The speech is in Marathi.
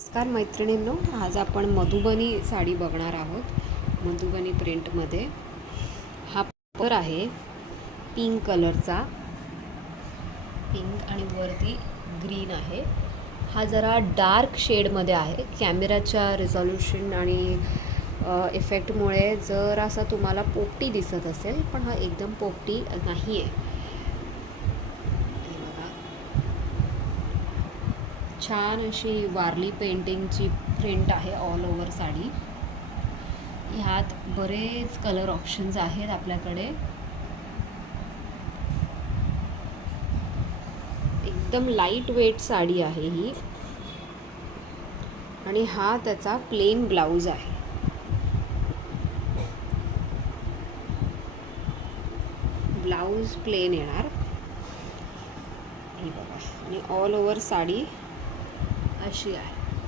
नमस्कार मैत्रिणींनो, आज आपण मधुबनी साडी बघणार आहोत. मधुबनी प्रिंटमध्ये हा पर आहे पिंक कलरचा, पिंक आणि वरती ग्रीन आहे. हा जरा डार्क शेडमध्ये आहे. कॅमेराच्या रिझॉल्युशन आणि इफेक्टमुळे जरासा तुम्हाला पोपटी दिसत असेल, पण हा एकदम पोपटी नाही आहे. छान अशी वारली पेंटिंगची प्रिंट आहे ऑल ओव्हर साडी. ह्यात बरेच कलर ऑप्शन्स आहेत आपल्याकडे. एकदम लाईट वेट साडी आहे ही आणि हा त्याचा प्लेन ब्लाउज आहे. ब्लाउज प्लेन येणार ही बघा आणि ऑल ओव्हर साडी अशी आहे.